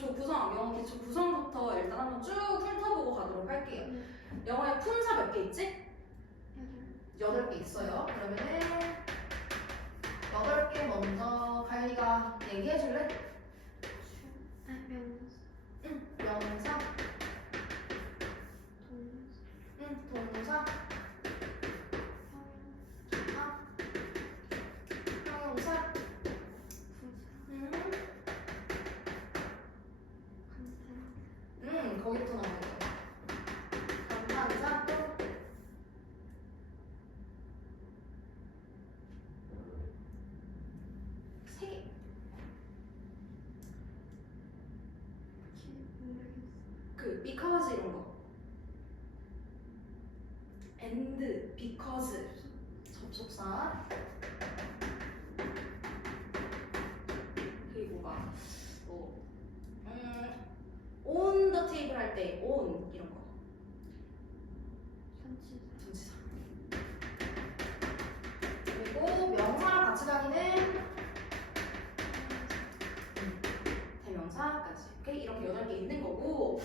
기초 구성, 영어 기초 구성부터 일단 한번 쭉 훑어보고 가도록 할게요. 영어에 품사 몇 개 있지? 8개 있어요. 그러면은 8개 먼저 가연이가 얘기해줄래? 명사, 동사, 형용사, 거기부터 나오는 거야. 감탄사, 또 세 개. 그 because 이런 거. and, because 접속사. 그리고 막 on the table 할 때 on 이런 거. 전치사. 그리고 명사랑 같이 다니는 대명사까지. 오케이? 이렇게 8개 있는 거고.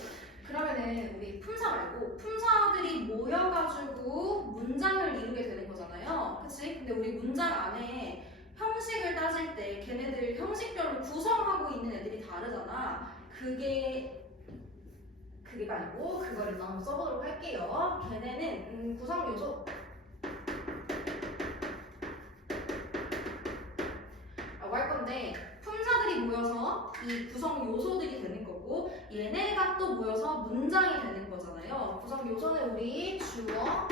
그러면은 우리 품사 말고 품사들이 모여가지고 문장을 이루게 되는 거잖아요. 그치? 근데 우리 문장 안에 형식을 따질 때 걔네들 형식별로 구성하고 있는 애들이 다르잖아. 그게가 아니고 그거를 한번 써보도록 할게요. 걔네는 구성 요소 라고 할 건데 품사들이 모여서 이 구성 요소들이 되는 거고 얘네가 또 모여서 문장이 되는 거잖아요. 구성 요소는 우리 주어,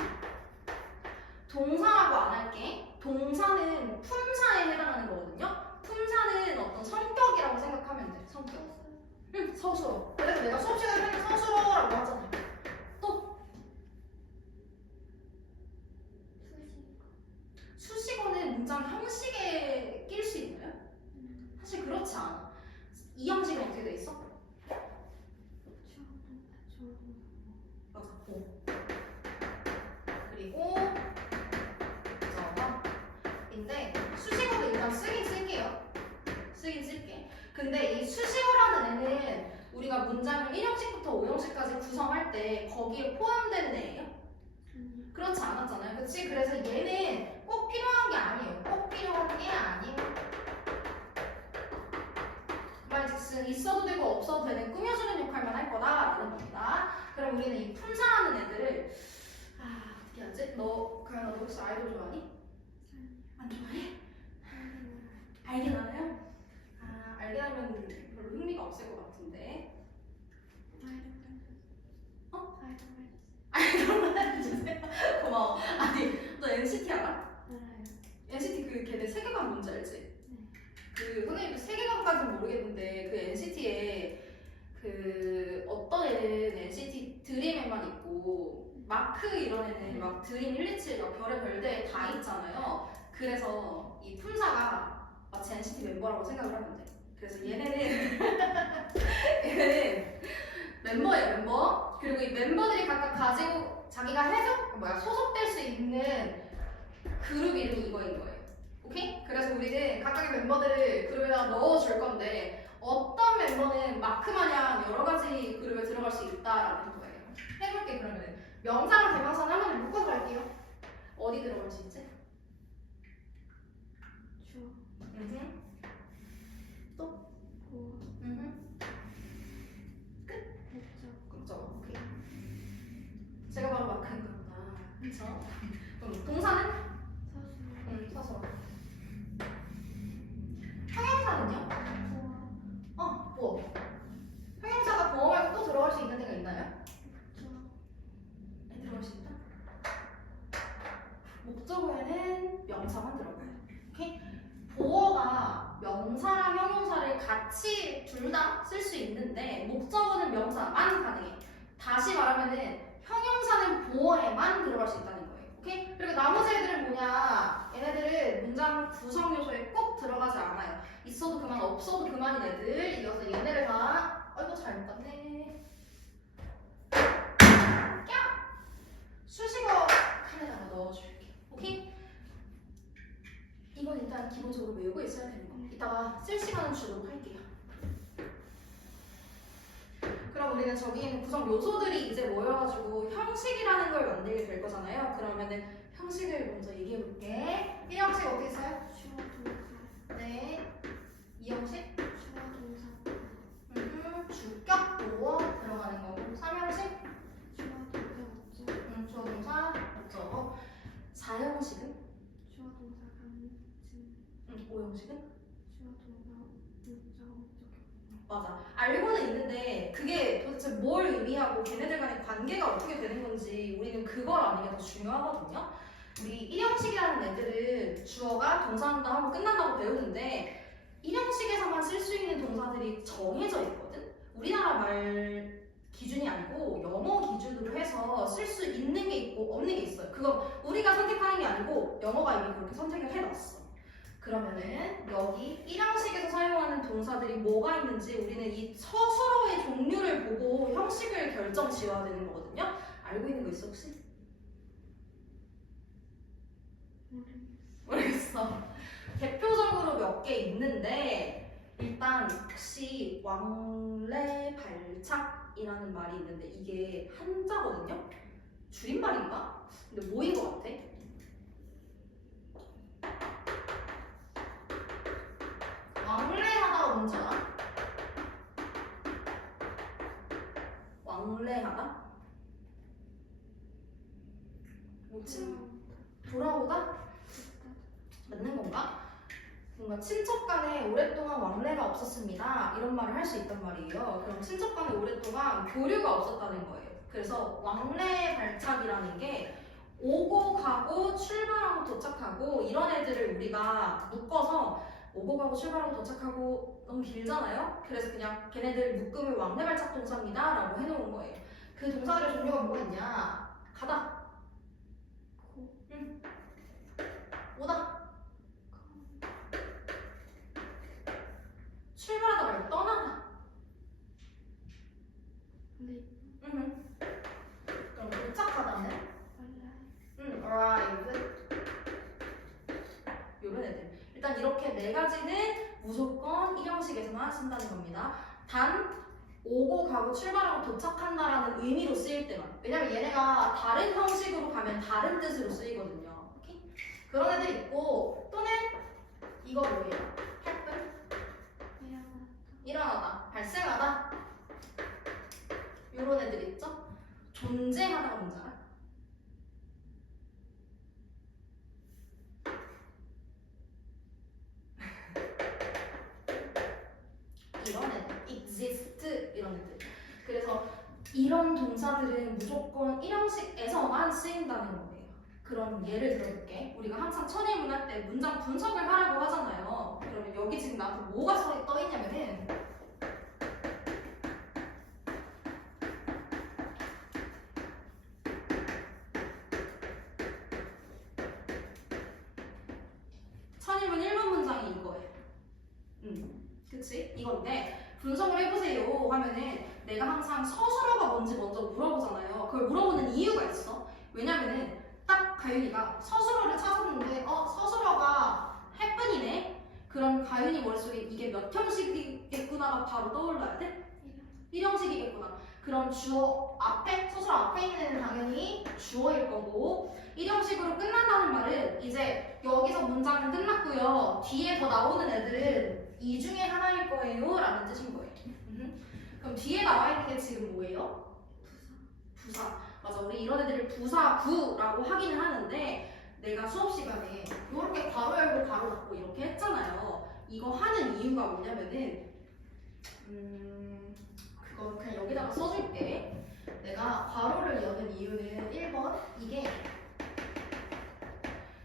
동사라고 안 할게. 동사는 품사에 해당하는 거거든요. 품사는 어떤 성격이라고 생각하면 돼. 성격. 서술어. 그래서 내가 수업 시간에 서술어라고 하잖아. 또 수식어는 문장 형식에 낄 수 있나요? 사실 그렇지 않아. 이 형식은 어떻게 돼 있어? 맞아. 그리고 저거인데 수식어도 일단 쓰긴 쓸게요. 쓰긴 쓸게. 근데 이 수식어라는 애는 우리가 문장을 1형식부터 5형식까지 구성할 때 거기에 포함되는 애예요? 그렇지 않았잖아요. 그치? 그래서 얘는 꼭 필요한 게 아니에요. 꼭 필요한 게 아니에요. 말즉슨 있어도 되고 없어도 되는 꾸며주는 역할만 할 거다라는 겁니다. 그럼 우리는 이 품사라는 애들을 어떻게 하지? 너 혹시 아이돌 좋아하니? 안 좋아해? 알긴 알아요? 알긴 하면 별로 흥미가 없을 것 같은데. 아이돌 해주세요. 고마워. 아니, 너 NCT 알아? NCT 걔네 세계관 뭔지 알지? 그 선생님도 세계관까지는 모르겠는데 그 NCT에 어떤 애는 NCT 드림에만 있고 마크 이런 애는 막 드림 127, 막 별의 별들 다 있잖아요. 그래서 이 품사가 마치 NCT 멤버라고 생각을 하면 돼. 그래서 얘네는 멤버예요, 멤버. 그리고 이 멤버들이 각각 가지고 자기가 소속될 수 있는 그룹 이름이 이거인 거예요. 오케이? 그래서 우리는 각각의 멤버들을 그룹에다가 넣어줄 건데 어떤 멤버는 마크 마냥 여러 가지 그룹에 들어갈 수 있다라는 거예요. 해볼게. 그러면 명사랑 대명사는 한 번에 묶어서 할게요. 어디 들어갈 수 있지? 주어. 또? 보어. 끝? 목적. 오케이. 제가 바로 마크인가 보다. 그쵸? 그럼 동사는? 서술어. 형용사는요? 보어. 형용사가 보어 말고 또 들어갈 수 있는 데가 있나요? 들어갈 수 있다? 목적어에는 명사만 들어가요. 오케이? 보어가 명사랑 형용사를 같이 둘 다 쓸 수 있는데 목적어는 명사만 가능해. 다시 말하면은 형용사는 보어에만 들어갈 수 있다는 거예요. 오케이? 그리고 나머지 애들은 뭐냐? 얘네들은 문장 구성 요소에 꼭 들어가지 않아요. 있어도 그만, 없어도 그만인 애들. 이어서 얘네를 다 잘 묶었네. 수식어 칸에다가 넣어줄게. 오케이? 이건 일단 기본적으로 외우고 있어야 되는 거. 이따가 쓸 시간은 주도록 할게요. 그럼 우리는 저기 있는 구성 요소들이 이제 모여가지고 형식이라는 걸 만들게 될 거잖아요. 그러면은 형식을 먼저 얘기해 볼게. 1형식 어떻게 써요? 주어 동사. 네. 2형식? 주어 동사. 주격 보어 들어가는 거고. 3형식? 주어 동사 목적. 주어 동사 목적어. 4형식은? 주어 동사 강진. 5형식은? 주어 동사 목적. 맞아. 알고는 있는데 그게 도대체 뭘 의미하고 걔네들 간의 관계가 어떻게 되는 건지 우리는 그걸 아는 게 더 중요하거든요. 우리 1형식이라는 애들은 주어가 동사한다 하고 끝난다고 배우는데 1형식에서만 쓸 수 있는 동사들이 정해져 있거든. 우리나라 말 기준이 아니고 영어 기준으로 해서 쓸 수 있는 게 있고 없는 게 있어요. 그거 우리가 선택하는 게 아니고 영어가 이미 그렇게 선택을 해놨어. 그러면은 여기 1형식에서 사용하는 동사들이 뭐가 있는지 우리는 이 서술어의 종류를 보고 형식을 결정 지어야 되는 거거든요. 알고 있는 거 있어 혹시? 모르겠어. 대표적으로 몇 개 있는데 일단 혹시 왕래발착이라는 말이 있는데 이게 한자거든요? 줄임말인가? 근데 뭐인 것 같아? 왕래하다가 뭔지 알아? 왕래하다? 뭐지? 돌아오다? 맞는 건가? 뭔가 친척 간에 오랫동안 왕래가 없었습니다. 이런 말을 할 수 있단 말이에요. 그럼 친척 간에 오랫동안 교류가 없었다는 거예요. 그래서 왕래 발착이라는 게 오고 가고 출발하고 도착하고 이런 애들을 우리가 묶어서 오고 가고 출발하고 도착하고 너무 길잖아요? 그래서 그냥 걔네들 묶음을 왕래 발착 동사입니다 라고 해놓은 거예요. 그 동사들의 종류가 뭐가 있냐? 가다, 응. 오다, 출발하다 말고 떠나다. 네. 그럼 도착하다는? arrive. 요런 애들. 일단 이렇게 네 가지는 무조건 1형식에서만 쓴다는 겁니다. 단 오고 가고 출발하고 도착한다라는 의미로 쓰일 때만. 왜냐면 얘네가 다른 형식으로 가면 다른 뜻으로 쓰이거든요. 오케이? 그런 애들 있고 또는 이거 뭐예요? happen? 일어나다, 발생하다. 요런 애들 있죠? 존재하다가 뭔지 알아? 이런 애들, exist 이런 애들. 그래서 이런 동사들은 무조건 1형식에서만 쓰인다는 거예요. 그럼 예를 들어볼게. 우리가 항상 천일문 할 때 문장 분석을 하라고 하잖아요. 그러면 여기 지금 나한테 뭐가 떠있냐면은 천일문 1번 문장이 이거예요. 그치? 이건데 분석을 해보세요 하면은 내가 항상 서술어가 뭔지 먼저 물어보잖아요. 그걸 물어보는 이유가 있어. 왜냐면은 딱 가윤이가 서술어를 찾았는데 서술어가 happen이네? 그럼 가윤이 머릿속에 이게 몇 형식이겠구나가 바로 떠올라야 돼? 1형식이겠구나. 그럼 주어 앞에, 서술어 앞에 있는 애는 당연히 주어일 거고 1형식으로 끝난다는 말은 이제 여기서 문장은 끝났고요. 뒤에 더 나오는 애들은 이 중에 하나일 거예요 라는 뜻인 거예요. 그럼 뒤에 나와 있는 게 지금 뭐예요? 부사. 맞아. 우리 이런 애들을 부사구라고 하기는 하는데 내가 수업 시간에 이렇게 괄호 열고 괄호 닫고 이렇게 했잖아요. 이거 하는 이유가 뭐냐면은 그거 그냥 여기다가 써줄게. 내가 괄호를 여는 이유는 1번 이게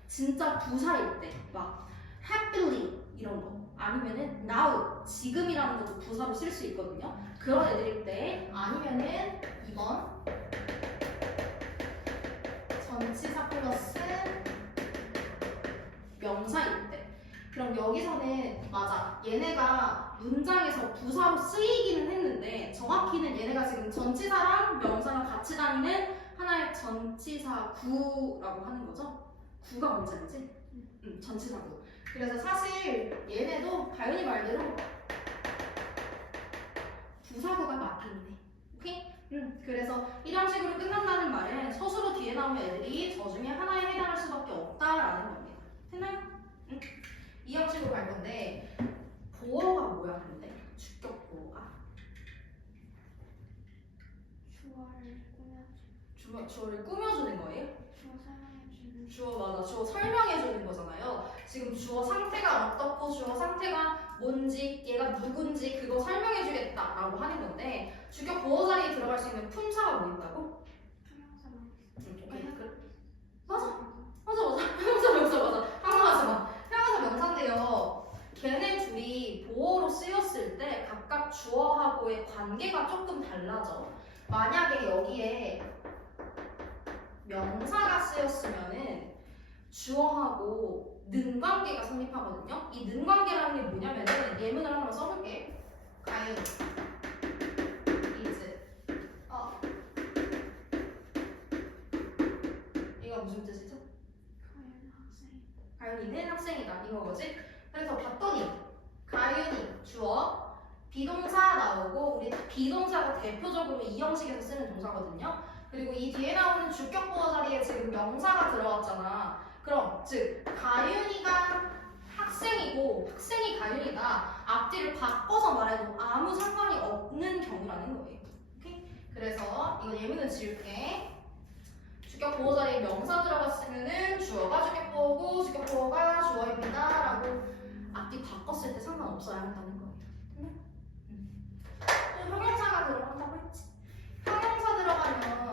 진짜 부사일 때 막 happily 이런 거 아니면은 now 지금이라는 것도 부사로 쓸 수 있거든요. 그런 애들일 때 아니면은 2번 전치사 플러스 명사일 때. 그럼 여기서는 맞아. 얘네가 문장에서 부사로 쓰이기는 했는데 정확히는 얘네가 지금 전치사랑 명사랑 같이 다니는 하나의 전치사 구라고 하는 거죠. 구가 뭔지 알지? 전치사 구. 그래서 사실 얘네도 가연이 말대로 부사구가 맞긴 해. 그래서 일형식으로 끝난다는 말은 서술어 뒤에 나오는 애들이 저 중에 하나에 해당할 수밖에 없다라는 겁니다. 됐나요? 응? 이 형식으로 갈 건데 보어가 뭐야 근데? 주격 보어가 주어를 꾸며주는 거예요? 주어 설명해주는. 주어 맞아. 주어 설명해주는 거잖아요. 지금 주어 상태가 어떻고 주어 상태가 뭔지 얘가 누군지 그거 설명해주겠다라고 하는 건데 주격 보어 자리에 들어갈 수 있는 품사가 뭐 있다고? 형용사만. 오케이. 맞아. 형용사 명사. 형용사 명사인데요. 걔네 둘이 보어로 쓰였을 때 각각 주어하고의 관계가 조금 달라져. 만약에 여기에 명사가 쓰였으면은 주어하고 는 관계가 성립하거든요. 이 는 관계라는 게 뭐냐면은 예문을 한번 써볼게. 가윤, is, 이거 무슨 뜻이죠? 가윤이는 학생이다 이거거지. 그래서 봤더니 가윤이 주어, 비동사 나오고 우리 비동사가 대표적으로 이 형식에서 쓰는 동사거든요. 그리고 이 뒤에 나오는 주격 보어 자리에 지금 명사가 들어갔잖아. 그럼 즉 가윤이가 학생이고 학생이 가윤이다. 앞뒤를 바꿔서 말해도 아무 상관이 없는 경우라는 거예요. 오케이? 그래서 이거 예문은 지울게. 주격 보어 자리에 명사 들어갔으면은 주어가 주격 보어고 주격 보어가 주어입니다라고 앞뒤 바꿨을 때 상관없어야 한다는 거예요. 또 형용사가 들어간다고 했지. 형용사 들어가면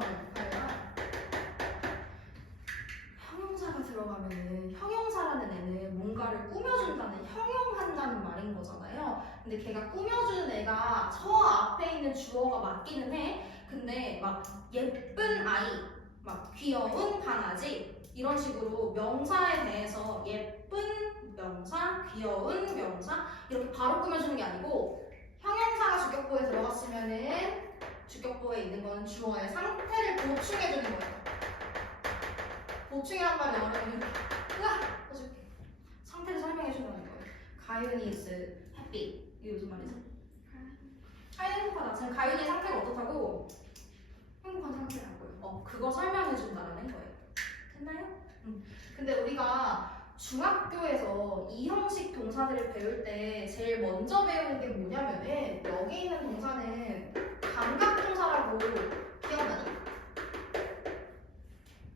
형용사가 들어가면은 형용사라는 애는 뭔가를 꾸며준다는 형용한다는 말인 거잖아요. 근데 걔가 꾸며주는 애가 저 앞에 있는 주어가 맞기는 해. 근데 막 예쁜 아이, 막 귀여운 강아지 이런 식으로 명사에 대해서 예쁜 명사, 귀여운 명사 이렇게 바로 꾸며주는 게 아니고 형용사가 주격보에 들어갔으면은 주격보에 있는 거는 주어의 상태를 보충해주는 거예요. 보충이란 말이 영어로는 해줄게. 상태를 설명해준다는 거예요. 가윤이 is happy. 이게 무슨 말이죠? 행복하다. 지금 가윤이 상태가 어떻다고? 행복한 상태라고요. 그거 설명해준다는 거예요. 됐나요? 근데 우리가 중학교에서 이 형식 동사들을 배울 때 제일 먼저 배우는 게 뭐냐면은 여기 있는 동사는 감각동사라고 기억나니?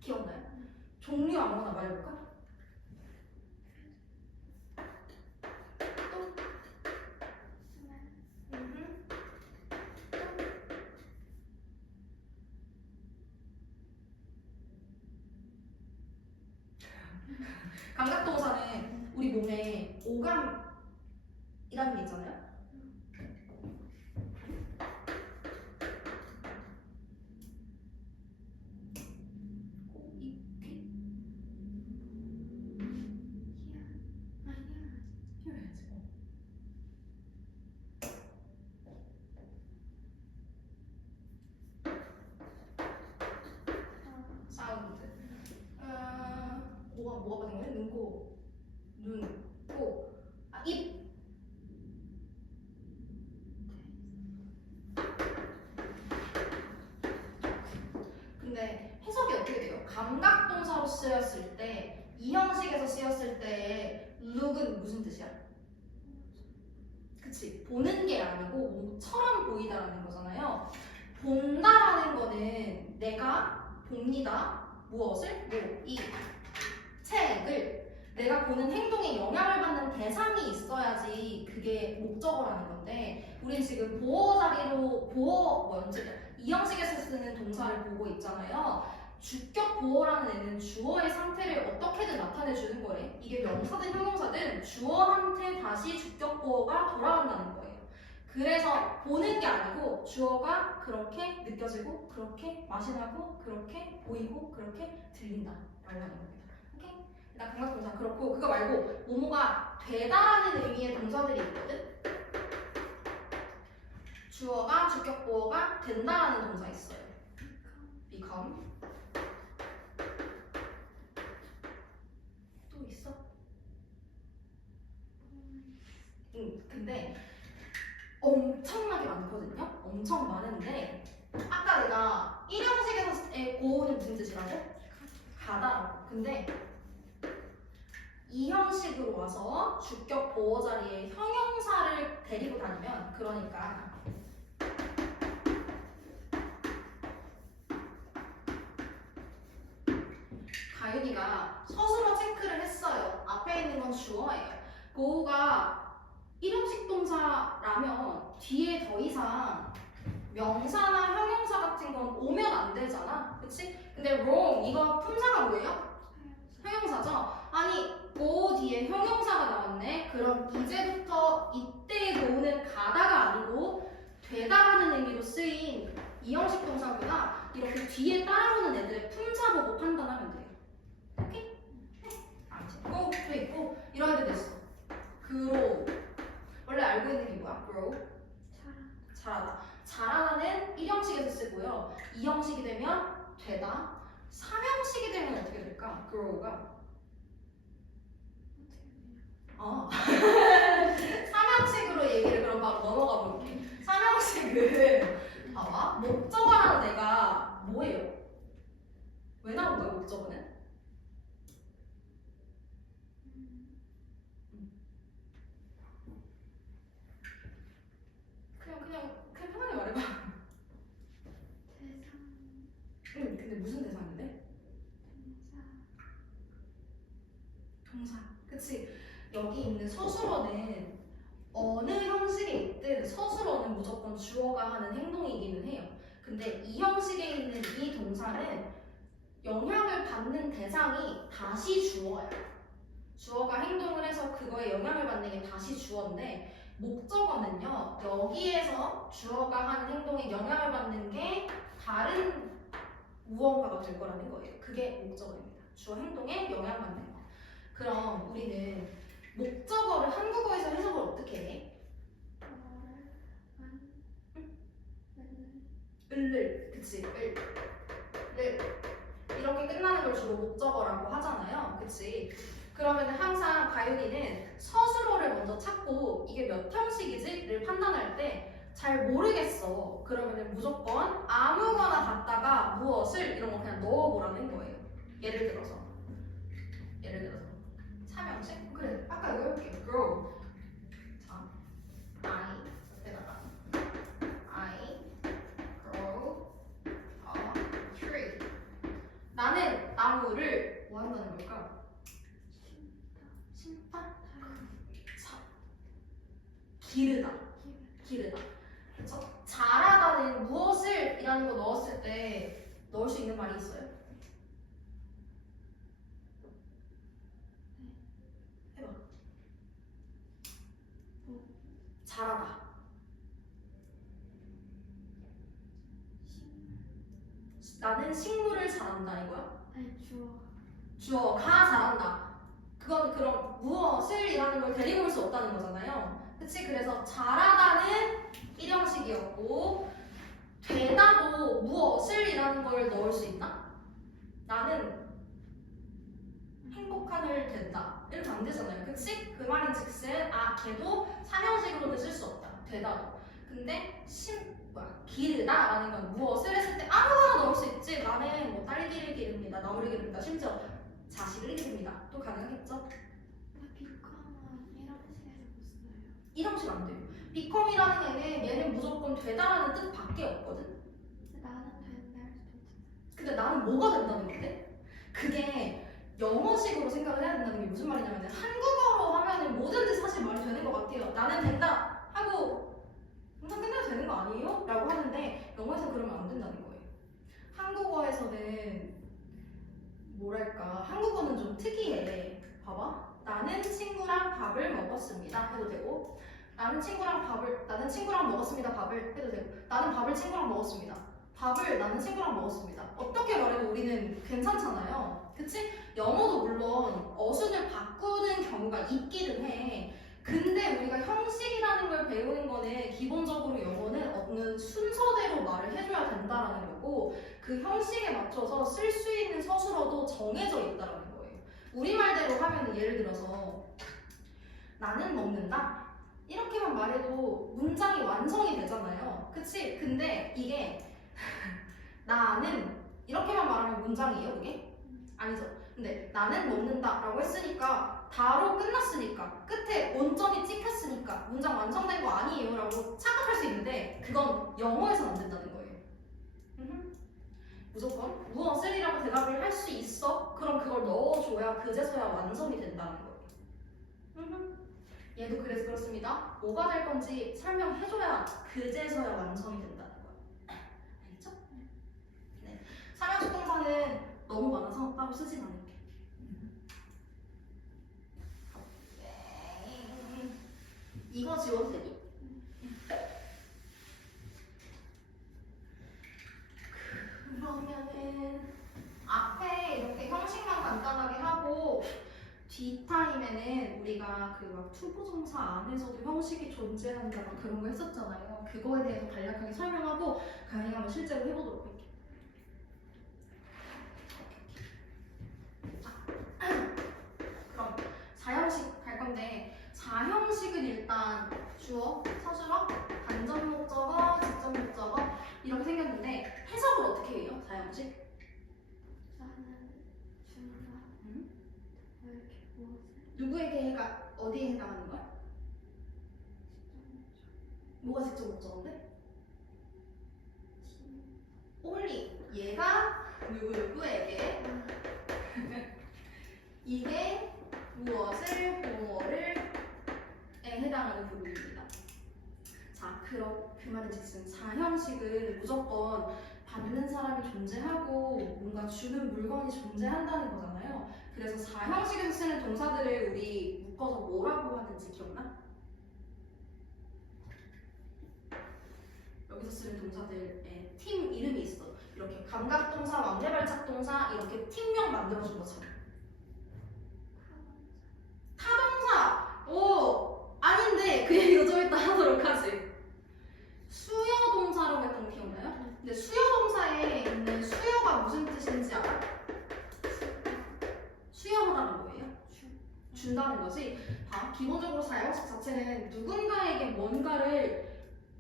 기억나요? 종류 아무거나 말해볼까? 또? 감각동사는 우리 몸에 오감이라는 게 있잖아요. 코, 입, 귀. 사운드. 뭐가 빠진 거예요? 눈, 코, 입. 근데 해석이 어떻게 돼요? 감각동사로 쓰였을 때, 이 형식에서 쓰였을 때 look은 무슨 뜻이야? 그치? 보는 게 아니고 뭐처럼 보이다라는 거잖아요. 본다라는 거는 내가 봅니다. 무엇을? 이 책을 내가 보는 행동에 영향을 받는 대상이 있어야지 그게 목적어라는 건데 우린 지금 보어 자리로 이 형식에서 쓰는 동사를 보고 있잖아요. 주격 보어라는 애는 주어의 상태를 어떻게든 나타내 주는 거래. 이게 명사든 형용사든 주어한테 다시 주격 보어가 돌아간다는 거예요. 그래서 보는 게 아니고 주어가 그렇게 느껴지고 그렇게 맛이 나고 그렇게 보이고 그렇게 들린다라고 하는 겁니다. 오케이? 일단 감각동사 그렇고 그거 말고 뭐뭐가 되다라는 의미의 동사들이 있거든. 주어가 주격 보어가 된다라는 동사 있어요. become. 또 있어? 근데 엄청나게 많거든요. 엄청 많은데 아까 내가 뜻이라고? 가다라고. 근데 이 형식으로 와서 주격 보호 자리에 형용사를 데리고 다니면 그러니까 가윤이가 스스로 체크를 했어요. 앞에 있는 건 주어예요. 고우가 일형식 동사라면 뒤에 더 이상 명사나 형용사 같은 건 오면 안 되잖아. 그치? 근데 wrong 이거 품사가 뭐예요? 형용사죠? 아니 고 뒤에 형용사가 나왔네. 그럼 이제부터 이때 고우는 가다가 아니고 되다라는 의미로 쓰인 이형식 동사구나. 이렇게 뒤에 따라오는 애들의 품사 보고 판단하면 돼요. 오케이? 네. go 도 있고 이런 애도 됐어. grow 원래 알고 있는 게 뭐야? grow 잘하다. 잘하다는 1형식에서 쓰고요. 2형식이 되면 되다. 3형식이 되면 어떻게 될까? grow가 어. 3형식으로 얘기를 그럼 바로 넘어가 볼게. 3형식은 봐봐. 목적어라는 애가 뭐예요? 왜 나온 거야 목적어는? 그냥 편하게 말해봐. 대상 응, 근데 무슨 대상인데? 동사. 그치? 여기 있는 서술어는 어느 형식에 있든 서술어는 무조건 주어가 하는 행동이기는 해요. 근데 이 형식에 있는 이 동사는 영향을 받는 대상이 다시 주어야. 주어가 행동을 해서 그거에 영향을 받는 게 다시 주어인데 목적어는요. 여기에서 주어가 하는 행동에 영향을 받는 게 다른 무언가가 될 거라는 거예요. 그게 목적어입니다. 주어 행동에 영향받는 거. 그럼 우리는 목적어를 한국어에서 해석을 어떻게 해? 을을, 그치? 을 이렇게 끝나는 걸 주로 목적어라고 하잖아요. 그치? 그러면 항상 가윤이는 서술어를 먼저 찾고 이게 몇 형식이지?를 판단할 때 잘 모르겠어. 그러면 무조건 아무거나 갖다가 무엇을 이런 거 그냥 넣어보라는 거예요. 예를 들어서 3형식? 그래, 아까 이거 해볼게. grow. 자, I 에다가 I grow a tree. 나는 나무를 뭐 한다는 걸까? 심다? 기르다. 그래서 잘하다는 무엇을 이라는 거 넣었을 때 넣을 수 있는 말이 있어요? 해봐. 잘하다. 나는 식물을 잘한다 이거야? 주어가 잘한다. 그건 그럼 무엇을이라는 걸 데리고 올 수 없다는 거잖아요. 그치? 그래서 잘하다는 1형식이었고 되다도 무엇을이라는 걸 넣을 수 있나? 나는 행복한을 된다. 이렇게 안 되잖아요. 그치? 그 말인 즉슨 걔도 3형식으로는 쓸 수 없다. 되다도. 근데 기르다라는 건 무엇을 했을 때 아무거나 넣을 수 있지. 나는 뭐 딸기를 기릅니다. 나무를 기릅니다. 심지어 자식을 기릅니다. 또 가능하겠죠? 이형식 안 돼요. become이라는 얘는 무조건 되다라는 뜻밖에 없거든. 근데 나는 뭐가 된다는 건데? 그게 영어식으로 생각을 해야 된다는 게 무슨 말이냐면 한국어로 하면은 뭐든지 사실 말이 되는 것 같아요. 나는 된다 하고 항상 끝내도 되는 거 아니에요? 라고 하는데 영어에서 그러면 안 된다는 거예요. 한국어에서는 뭐랄까 한국어는 좀 특이해. 봐봐. 나는 친구랑 밥을 먹었습니다 해도 되고 나는 친구랑 먹었습니다 밥을 해도 되고 나는 밥을 친구랑 먹었습니다. 밥을 나는 친구랑 먹었습니다. 어떻게 말해도 우리는 괜찮잖아요. 그치? 영어도 물론 어순을 바꾸는 경우가 있기는 해. 근데 우리가 형식이라는 걸 배우는 거는 기본적으로 영어는 어느 순서대로 말을 해줘야 된다라는 거고 그 형식에 맞춰서 쓸 수 있는 서술어도 정해져 있다라는 거예요. 우리말대로 하면 예를 들어서 나는 먹는다? 이렇게만 말해도 문장이 완성이 되잖아요. 그치? 근데 이게 나는 이렇게만 말하면 문장이에요, 그게? 아니죠. 근데 나는 먹는다라고 했으니까 다로 끝났으니까 끝에 온점이 찍혔으니까 문장 완성된 거 아니에요라고 착각할 수 있는데 그건 영어에서는 안 된다는 거예요. 무조건 무엇을이라고 대답을 할 수 있어? 그럼 그걸 넣어줘야 그제서야 완성이 된다는 거예요. 얘도 그래서 그렇습니다. 뭐가 될 건지 설명해줘야 그제서야 완성이 된다는 거예요. 알겠죠? 네. 삼형식 동사는 너무 많아서 따로 쓰진 않을게. 이거 지워도 되니? 그러면은 앞에 이렇게 형식만 간단하게 하고 뒷타임에는 우리가 그 막 투부정사 안에서도 형식이 존재한다 막 그런 거 했었잖아요. 그거에 대해서 간략하게 설명하고 가능하면 실제로 해보도록 할게요. 그럼 4형식 갈 건데 4형식은 일단 주어, 서술어, 간접 목적어, 직접 목적어 이렇게 생겼는데 해석을 어떻게 해요? 4형식? 나는 준다. 왜 이렇게 무엇을 누구에게가 어디에 해당하는 거야? 뭐가 직접 목적어인데? only 얘가 누구누구에게 이게 무엇을 보어를 에 해당하는 부분입니다. 자, 그럼 그 말인즉슨 4형식은 무조건 받는 사람이 존재하고 뭔가 주는 물건이 존재한다는 거잖아요. 그래서 4형식에서 쓰는 동사들을 우리 묶어서 뭐라고 하는지 기억나? 여기서 쓰는 동사들의 팀 이름이 있어. 이렇게 감각동사, 왕래발작동사 이렇게 팀명 만들어준 것처럼. 타동사! 오! 아닌데 그 얘기도 좀 이따 하도록 하지. 수여동사라고 했던 거 기억나요? 근데 수여동사에 있는 수여가 무슨 뜻인지 알아? 수여하다는 거예요. 준다는 거지. 봐, 기본적으로 사형식 자체는 누군가에게 뭔가를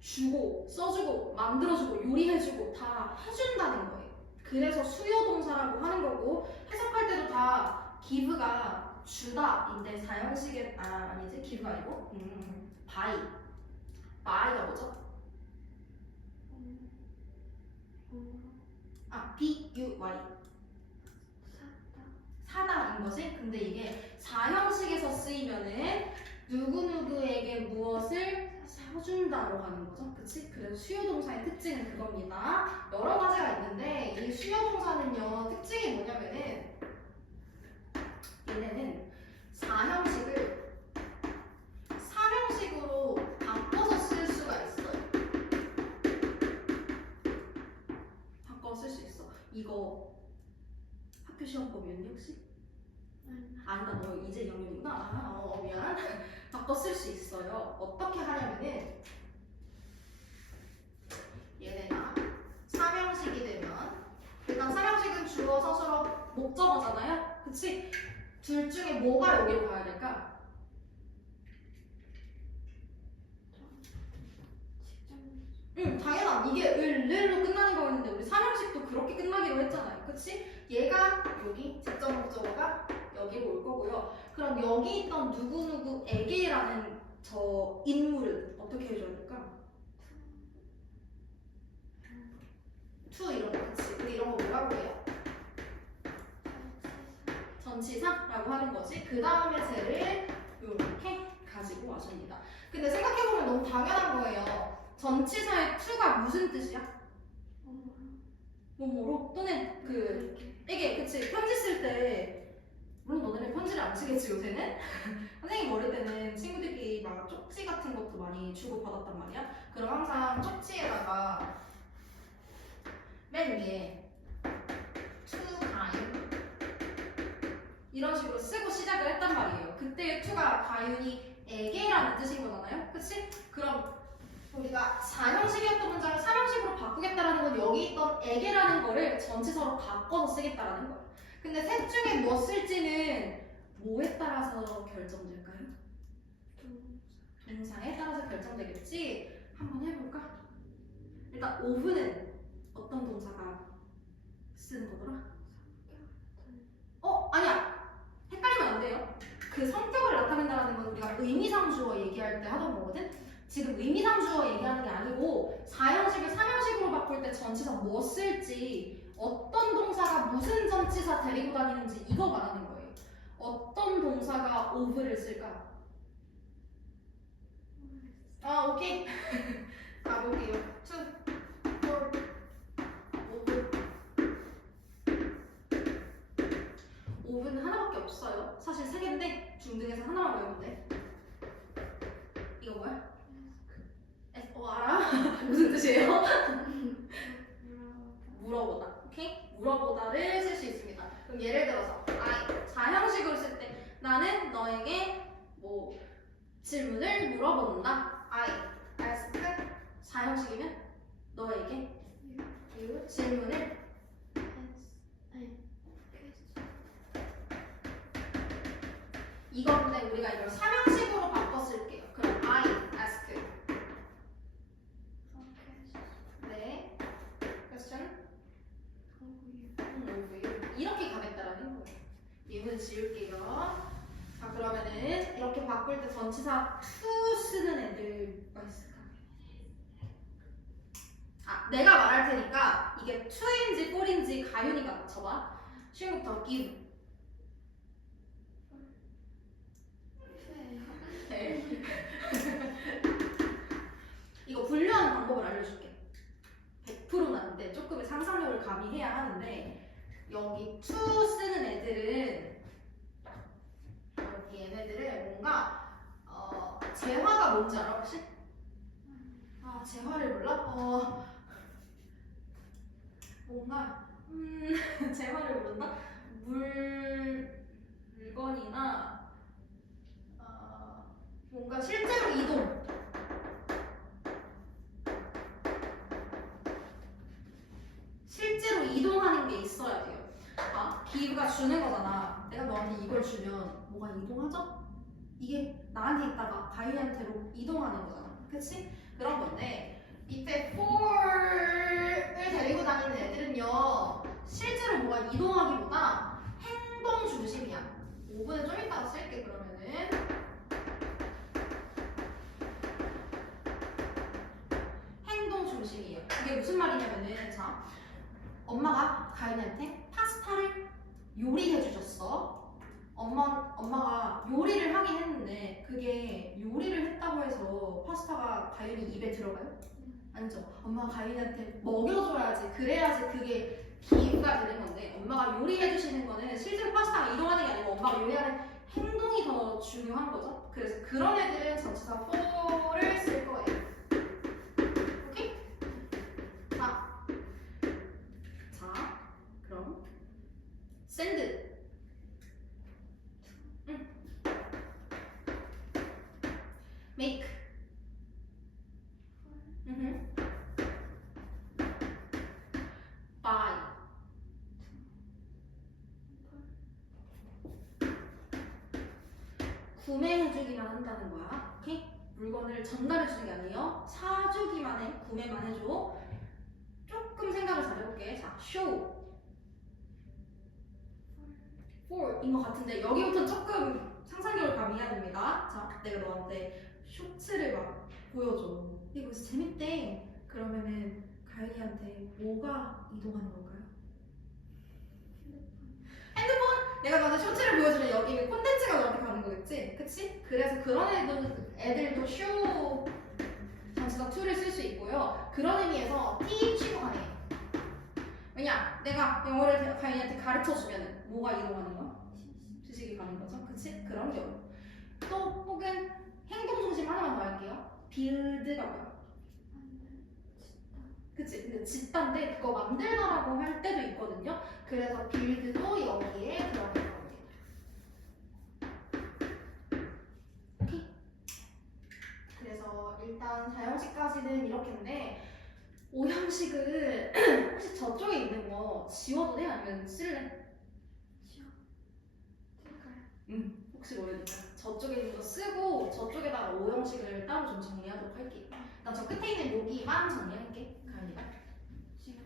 주고, 써주고, 만들어주고, 요리해주고 다 해준다는 거예요. 그래서 수여동사라고 하는 거고 해석할 때도 다 give가 주다인데 사형식에 아니지 give가 아니고 buy가 뭐죠? B-U-Y 사다인 거지? 근데 이게 4형식에서 쓰이면은 누구누구에게 무엇을 사준다로 가는 거죠. 그치? 그래서 수요동사의 특징은 그겁니다. 여러 가지가 있는데 이 수요동사는요 특징이 뭐냐면은 얘네는 4형식을 3형식으로 바꿔서 쓸 수가 있어요. 바꿔 쓸 수 있어. 이거 학교 시험 범위였니 혹시? 아니다, 너 이제 2학년이구나. 미안. 바꿔 쓸 수 있어요. 어떻게 하냐면은 얘네가 3형식이 되면 일단 3형식은 주어, 서술어, 목적어잖아요. 그치? 둘 중에 뭐가 여기로 가야 될까? 당연한. 이게 을로 끝나는 거였는데 우리 3형식도 그렇게 끝나기로 했잖아요. 그치? 얘가 여기, 직접 목적어가 여기로 올 거고요. 그럼 여기 있던 누구누구에게라는 저 인물은 어떻게 해줘야 될까? to 이런 거, 그치? 우리 이런 거 뭐라고 해요? 전치사라고 하는 거지. 그 다음에 쟤를 이렇게 가지고 와줍니다. 근데 생각해보면 너무 당연한 거예요. 전치사의 to가 무슨 뜻이야? 뭐뭐로? 또는 그 이게 그치 편지 쓸 때 물론 너네는 편지를 안 쓰겠지 요새는. 선생님 어릴 때는 친구들끼리 막 쪽지 같은 것도 많이 주고 받았단 말이야. 그럼 항상 쪽지에다가 맨 위에 to 가윤 이런 식으로 쓰고 시작을 했단 말이에요. 그때 to가 가윤이에게라는 뜻인 거잖아요. 그치? 그럼 우리가 4형식이었던 문장을 3형식으로 바꾸겠다라는 건 여기 있던 에게라는 거를 전치사로 바꿔서 쓰겠다라는 거예요. 근데 셋 중에 뭐 쓸지는 뭐에 따라서 결정될까요? 동사에 따라서 결정되겠지? 한번 해볼까? 일단 오브는 어떤 동사가 쓰는 거더라? 아니야. 헷갈리면 안 돼요. 그 성격을 나타낸다는 건 우리가 의미상 주어 얘기할 때 하던 거거든? 지금 의미상 주어 얘기하는 게 아니고 4형식을 3형식으로 바꿀 때 전치사 뭐 쓸지 어떤 동사가 무슨 전치사 데리고 다니는지 이거 말하는 거예요. 어떤 동사가 of를 쓸까? 오케이. 가볼게요. 2, 4, 5는 하나밖에 없어요. 사실 3개인데 중등에서 하나만 외우면 돼. 이거 뭐야? 알아? 무슨 뜻이에요? 물어보다. 오케이? 물어보다를 쓸 수 있습니다. 그럼 예를 들어서 I 4형식으로 쓸 때 나는 너에게 뭐 질문을 물어본다. I ask 4형식이면 너에게 you 질문을 이건데 우리가 이걸 3형식으로 바꿔 쓸게요. 그럼 I ask 네 question over you 이렇게 가겠다라는 거예요. 예문 지울게요. 자 그러면은 이렇게 바꿀 때 전치사 to 쓰는 애들가 있을까? 내가 말할 테니까 이게 to인지 for인지 가윤이가 맞춰봐. 지금부터 give 네. 이거 분류하는 방법을 알려줄게. 100%는 안 돼. 조금의 상상력을 가미해야 하는데 여기 to 쓰는 애들은 여기 얘네들은 뭔가 재화가 뭔지 알아 혹시? 재화를 몰라? 뭔가 재화를 모른다? 물건이나 뭔가 실제로 이동 실제로 이동하는 게 있어야 돼요. 기브가 주는 거잖아. 내가 너한테 이걸 주면 뭐가 이동하죠? 이게 나한테 있다가 가윤이한테로 이동하는 거잖아. 그치? 그런 건데 밑에 for을 데리고 다니는 애들은요 실제로 뭐가 이동하기보다 행동 중심이야. 5분은 좀 이따가 쓸게. 그러면은 행동 중심이에요. 그게 무슨 말이냐면은 자 엄마가 가인한테 파스타를 요리해 주셨어. 엄마가 요리를 하긴 했는데 그게 요리를 했다고 해서 파스타가 가인이 입에 들어가요? 아니죠. 엄마가 가인한테 먹여줘야지. 그래야지 그게 기부가 되는 건데 엄마가 요리해 주시는 거는 실제로 파스타가 이동하는 게 아니고 엄마가 요리하는 행동이 더 중요한 거죠. 그래서 그런 애들은 전치사 for를 쓸 거예요. 오케이? 자, 그럼 send make buy 구매해주기만 한다는 거야. 오케이? 물건을 전달해주는 게 아니에요. 사주기만 해. 구매만 해줘. 조금 생각을 잘해볼게. 자, show for인 것 같은데 여기부터 조금 상상력을 가미해야 됩니다. 자, 내가 너한테 쇼츠를 막 보여줘. 이거 진짜 재밌대. 그러면은 가연이한테 뭐가 이동하는 걸까요? 핸드폰? 내가 너한테 쇼츠를 보여주면 여기 콘텐츠가 너한테 가는 거겠지? 그치? 그래서 그런 애들도 쇼 전치사 to를 쓸 수 있고요. 그런 의미에서 teach가 가능해. 왜냐? 내가 영어를 가연이한테 가르쳐주면 뭐가 이동하는 거야? 지식이 가는 거죠. 그치? 그런 경우. 또 혹은 행동 중심 하나만 더 할게요. build가 뭐야? 그치? 근데 짓다인데 그거 만들다라고 할 때도 있거든요. 그래서 build도 여기에 들어갈 겁니다. 오케이? 그래서 일단 4형식까지는 이렇게인데 5형식을 혹시 저쪽에 있는 거 지워도 돼? 아니면 쓸래? 지워. 쓸까요? 혹시 모르니까 저쪽에 있는 거 쓰고 저쪽에다가 5형식을 따로 좀 정리하도록 할게요. 나 저 끝에 있는 여기만 정리할게. 가연이가. 지금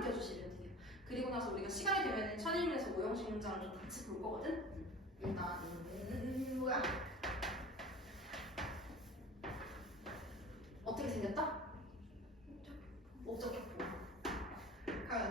느껴주시면 돼요. 그리고 나서 우리가 시간이 되면 천일문에서 오형식 문장을 좀 같이 볼 거거든. 일단은 뭐야? 어떻게 생겼다? 목적격 보호.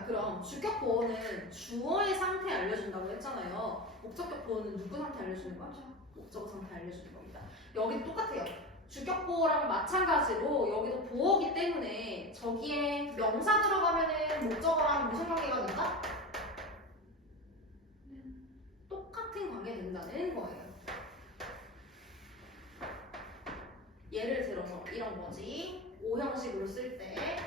그럼 주격 보호는 주어의 상태 알려준다고 했잖아요. 목적격 보호는 누구 상태 알려주는 거야? 목적어 상태 알려주는 겁니다. 여기도 똑같아요. 주격 보호랑 마찬가지로 여기도 보호기 때문에 저기에 명사 들어가면은 목적어랑 무슨 관계가 된다? 똑같은 관계 된다는 거예요. 예를 들어서 이런 거지. 오형식으로 쓸 때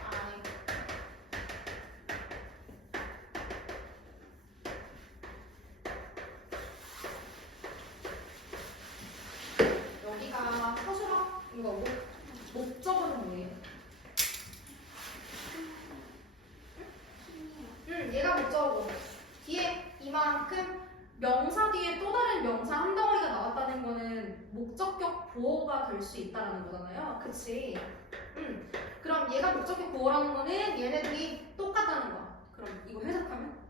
여기가 서술어인 거고 목적어는 뭐예요? 얘가 목적어고 뒤에 이만큼 명사 뒤에 또 다른 명사 한 덩어리가 나왔다는 거는 목적격 보호가 될 수 있다는 거잖아요. 그치? 그럼 얘가 목적격 보호라는 거는 얘네들이 똑같다는 거야. 그럼 이거 해석하면?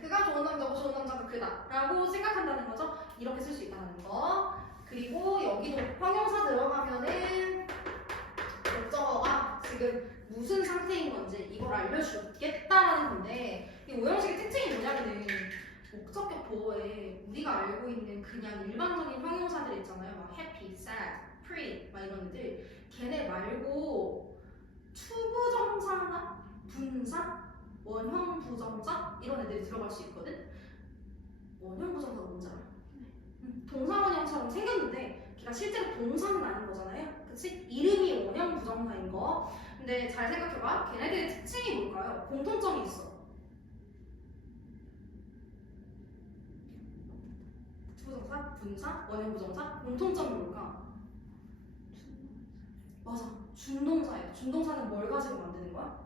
그가 좋은 남자고 좋은 남자가 그다 라고 생각한다는 거죠. 이렇게 쓸 수 있다는 거. 그리고 여기도 형용사 들어가면은 목적어가 지금 무슨 상태인 건지 이걸 알려주겠다라는 건데 이 오형식의 특징이 뭐냐면은 목적격 보호에 우리가 알고 있는 그냥 일반적인 형용사들 있잖아요. 막 happy, sad, pretty 막 이런 애들 걔네 말고 투부정사나 분사, 원형 부정사 이런 애들이 들어갈 수 있거든. 원형 부정사가 뭔지 알아? 동사 원형처럼 생겼는데 걔가 실제로 동사는 아닌 거잖아요. 그치? 이름이 원형 부정사인 거. 근데 잘 생각해봐. 걔네들의 특징이 뭘까요? 공통점이 있어. 투부정사, 분사, 원형 부정사 공통점이 뭘까? 맞아. 준동사예요. 준동사는 뭘 가지고 만드는 거야?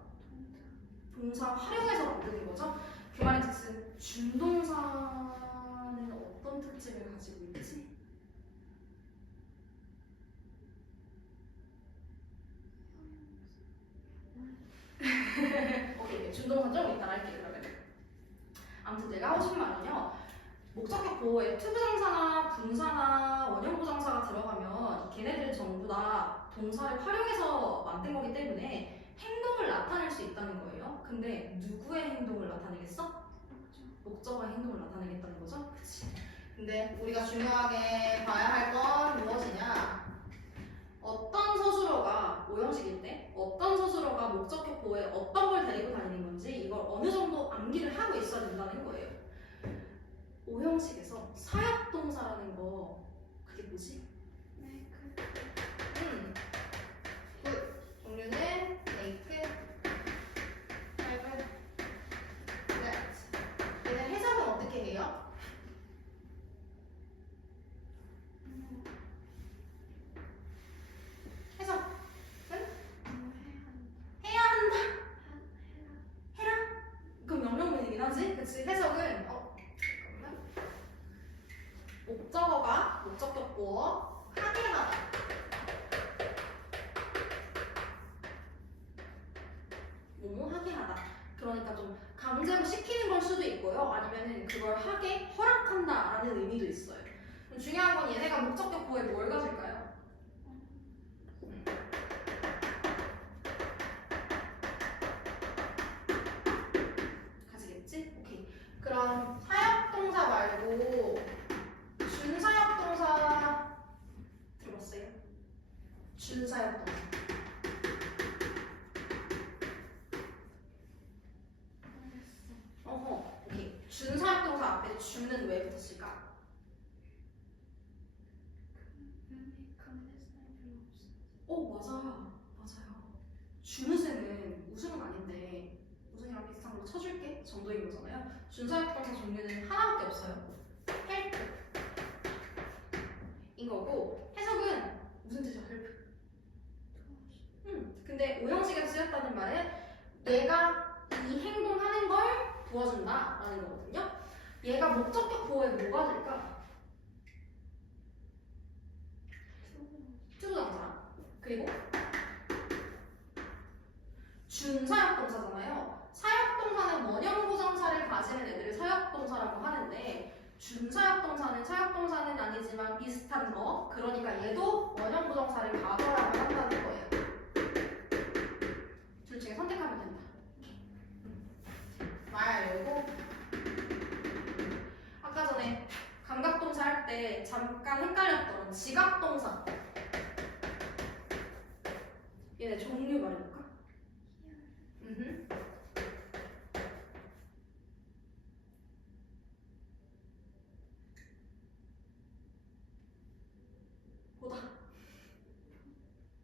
동사 활용해서 만드는 거죠. 그 말인 즉슨 준동사는 어떤 특징을 가지고 있지? 오케이, 준동사 좀 이따 할게 그러면. 아무튼 내가 하고 싶은 말은요. 목적격 보호에 투부정사나 분사나 원형부정사가 들어가면 걔네들은 전부 다 동사를 활용해서 만든 거기 때문에 행동을 나타낼 수 있다는 거예요. 근데 누구의 행동을 나타내겠어? 목적어의 행동을 나타내겠다는 거죠? 그치? 근데 우리가 중요하게 봐야 할 건 무엇이냐? 어떤 서술어가 오형식일 때 어떤 서술어가 목적격 보호에 어떤 걸 데리고 다니는 건지 이걸 어느 정도 암기를 하고 있어야 된다는 거예요. 오형식에서 사역동사라는 거 그게 뭐지? 종류는 make, have, that. 얘는 해석은 어떻게 해요? 해석은? 해야 한다. 해라. 그럼 명령문이긴 하지? 그치? 해석은 잠깐만. 목적어가 목적격 보어 하게 하다. 뭐뭐 하게 하다. 그러니까 좀 강제로 시키는 걸 수도 있고요. 아니면은 그걸 하게 허락한다라는 의미도 있어요. 그럼 중요한 건 얘네가 목적격 보호에 뭘 가질까요? 가지겠지? 오케이. 그럼 사역동사 말고 준사역동사 들어봤어요? 준사역동사. 어허, 오케이. 준사역동사 앞에 주는 왜 붙었을까? 맞아요. 주는 셈은 우승은 아닌데 우승이랑 비슷한 걸로 쳐줄게 정도인 거잖아요. 준사역동사 종류는 하나밖에 없어요. help 인 거고 해석은 무슨 뜻이야? help. 근데 오형식에서 쓰였다는 말은 내가 이 행동하는 걸 도와준다 라는 거거든요. 얘가 목적격 보호에 뭐가 될까? 투부정사. 그리고 준사역동사잖아요. 사역동사는 원형부정사를 가지는 애들을 사역동사라고 하는데 준사역동사는 사역동사는 아니지만 비슷한 거. 그러니까 얘도 원형부정사를 가져라고 한다는 거예요. 둘 중에 선택하면 된다. 말 열고. 아까 전에 감각동사 할 때 잠깐 헷갈렸던 지각동사. 얘네 종류 말해볼까? 보다.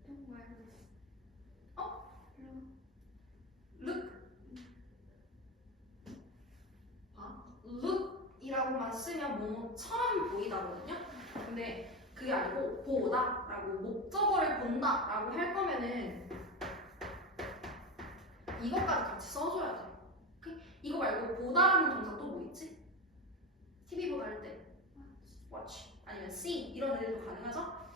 똥 말고. 어? 로. look. look이라고만 쓰면 뭐처럼 보이다거든요. 근데 그게 아니고 보다라고 목적어를 본다라고 할 거면은 이것까지 같이 써줘야 돼. 오케이? 이거 말고 보다라는 동사 또 뭐 있지? TV 보다 할 때 watch 아니면 see 이런 애들도 가능하죠?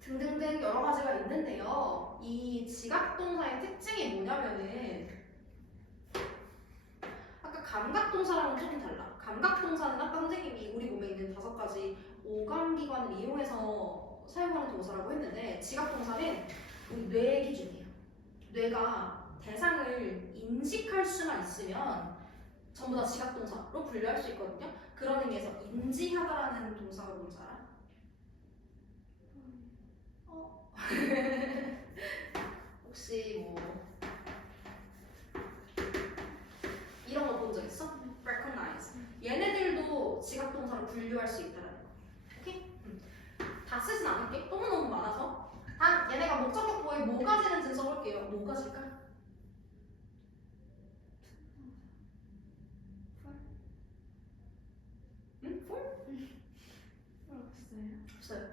등등등 여러 가지가 있는데요. 이 지각동사의 특징이 뭐냐면은 아까 감각동사랑은 조금 달라. 감각동사는 아까 선생님이 우리 몸에 있는 5가지 오감기관을 이용해서 사용하는 동사라고 했는데 지각동사는 우리 뇌 기준이에요. 뇌가 대상을 인식할 수만 있으면 전부 다 지각동사로 분류할 수 있거든요. 그런 의미에서 인지하다라는 동사가 뭔지 알아? 혹시 뭐 이런 거 본 적 있어? recognize. 얘네들도 지각동사로 분류할 수 있다라는 거. 오케이? 다 쓰진 않을게. 너무너무 많아서. 단 얘네가 목적격 보호에 뭐 가지는지 써볼게요. 뭐 가질까? 응? for? 없어요. 없어요.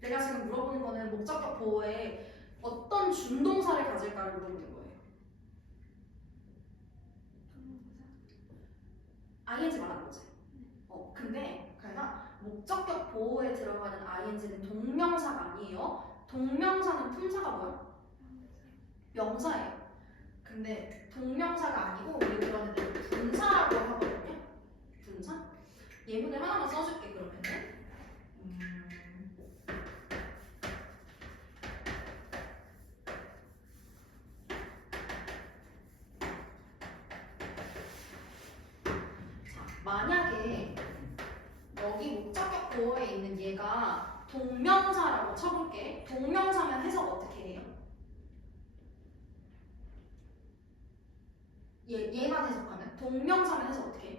내가 지금 물어보는 거는 목적격 보호에 어떤 준동사를 가질까를 물어보는 거예요. ing 말하는 거지. 근데 가연아 목적격 보호에 들어가는 ing는 동명사가 아니에요. 동명사는 품사가 뭐야? 명사예요. 근데 동명사가 아니고 우리 그런 애들 분사라고 하거든요. 분사? 예문을 하나만 써줄게 그러면은. 만약에 여기 목적격 보호에 있는 얘가 동명사라고 쳐볼게. 동명사면 해석 어떻게 해요? 얘만 해석하면? 동명사면 해석 어떻게 해요?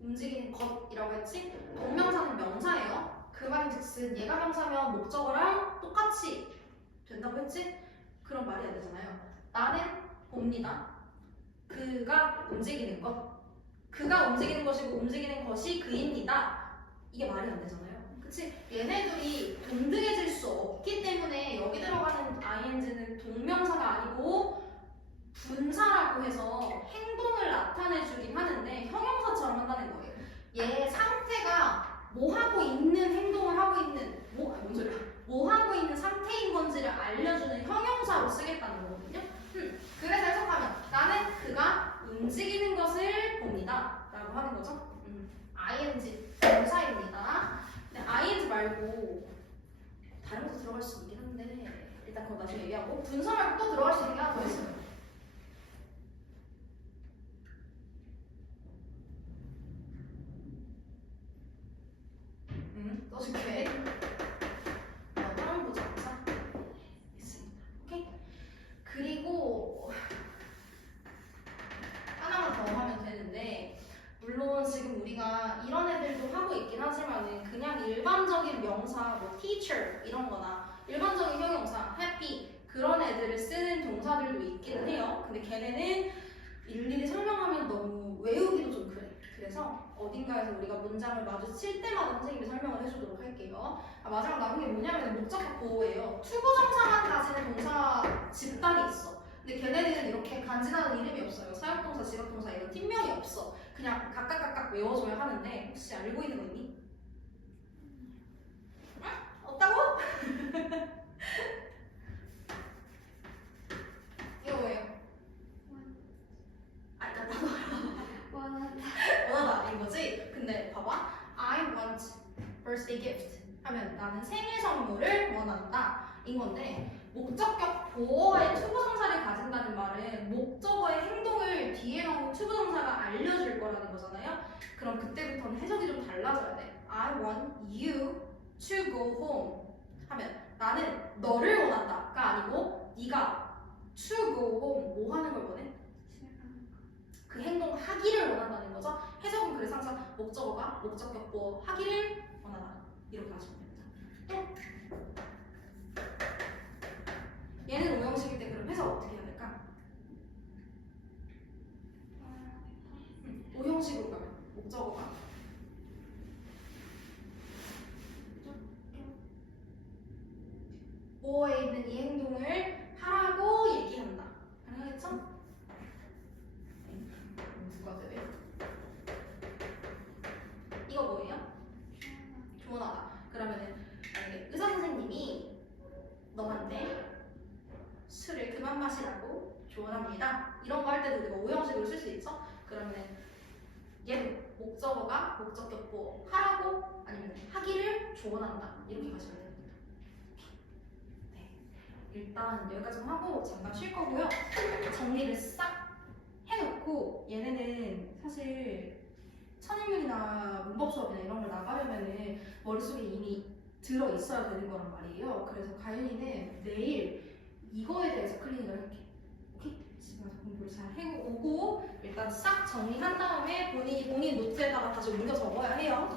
움직이는 것이라고 했지? 동명사는 명사예요. 그 말인즉슨 얘가 명사면 목적어랑 똑같이 된다고 했지? 그런 말이 안 되잖아요. 나는 봅니다. 그가 움직이는 것. 그가 움직이는 것이고 움직이는 것이 그입니다. 이게 말이 안 되잖아요. 그치? 얘네들이 동등해질 수 없기 때문에 여기 들어가는 ing는 동명사가 아니고 분사라고 해서 행동을 나타내주긴 하는데 형용사처럼 한다는 거예요. 얘 상태가 뭐 하고 있는 행동을 하고 있는 뭔 소리야? 뭐 하고 있는 상태인 건지를 알려주는 형용사로 쓰겠다는 거거든요. 그래서 해석하면 나는 그가 움직이는 것을 봅니다 라고 하는 거죠. ing 동사입니다. 근데 ing 말고 다른 것도 들어갈 수 있긴 한데 일단 그거 나중에 얘기하고 분사 말고 또 들어갈 수 있는 게 하나 더 있어요. 써줄게. 활용부정사 있습니다. 오케이? 그리고 하나만 더 하면 되는데 물론 지금 우리가 이런 애들도 하고 있긴 하지만은 그냥 일반적인 명사 뭐 teacher 이런 거나 일반적인 형용사 happy 그런 애들을 쓰는 동사들도 있기는 해요. 근데 걔네는 일일이 설명하면 너무 외우기도 좀 그래. 그래서 어딘가에서 우리가 문장을 마주칠 때마다 선생님이 설명을 해주도록 할게요. 마지막 남은 게 뭐냐면 목적격 보호예요. 투부정사만 가지는 동사 집단이 있어. 근데 걔네들은 이렇게 간지나는 이름이 없어요. 사역동사, 지각동사 이런 팀명이 없어. 그냥 각각 외워줘야 하는데 혹시 알고 있는 거 있니? 응? 없다고? 인 건데 목적격 보어의 투부정사를 가진다는 말은 목적어의 행동을 뒤에 나오는 투부정사가 알려줄 거라는 거잖아요. 그럼 그때부터는 해석이 좀 달라져야 돼. I want you to go home 하면 나는 너를 원한다가 아니고 네가 to go home 뭐 하는 걸 원해? 그 행동 하기를 원한다는 거죠. 해석은 그래서 항상 목적어가 목적격 보어 하기를 원하다 이렇게 하시면 됩니다. 또 얘는 오형식일 때 그럼 해석 어떻게 해야 될까? 오형식으로 가면 목적어가 보어에 있는 이 행동을 하라고 얘기한다. 가능하겠죠? 누가 되네? 이거 뭐예요? 조언하다. 그러면은 만약에 의사 선생님이 너한테 술을 그만 마시라고 조언합니다. 이런 거 할 때도 우리가 오형식으로 쓸 수 있죠? 그러면은 얘는 목적어가 목적격 보어 하라고 아니면 하기를 조언한다. 이렇게 가시면 됩니다. 네. 일단 여기까지 하고 잠깐 쉴 거고요. 정리를 싹 해놓고 얘네는 사실 천인문이나 문법 수업이나 이런 걸 나가려면은 머릿속에 이미 들어 있어야 되는 거란 말이에요. 그래서 가윤이는 내일 이거에 대해서 클리닉을 할게. 오케이? 집에 가서 공부를 잘 해오고 일단 싹 정리한 다음에 본인 노트에다가 다시 옮겨 적어야 해요.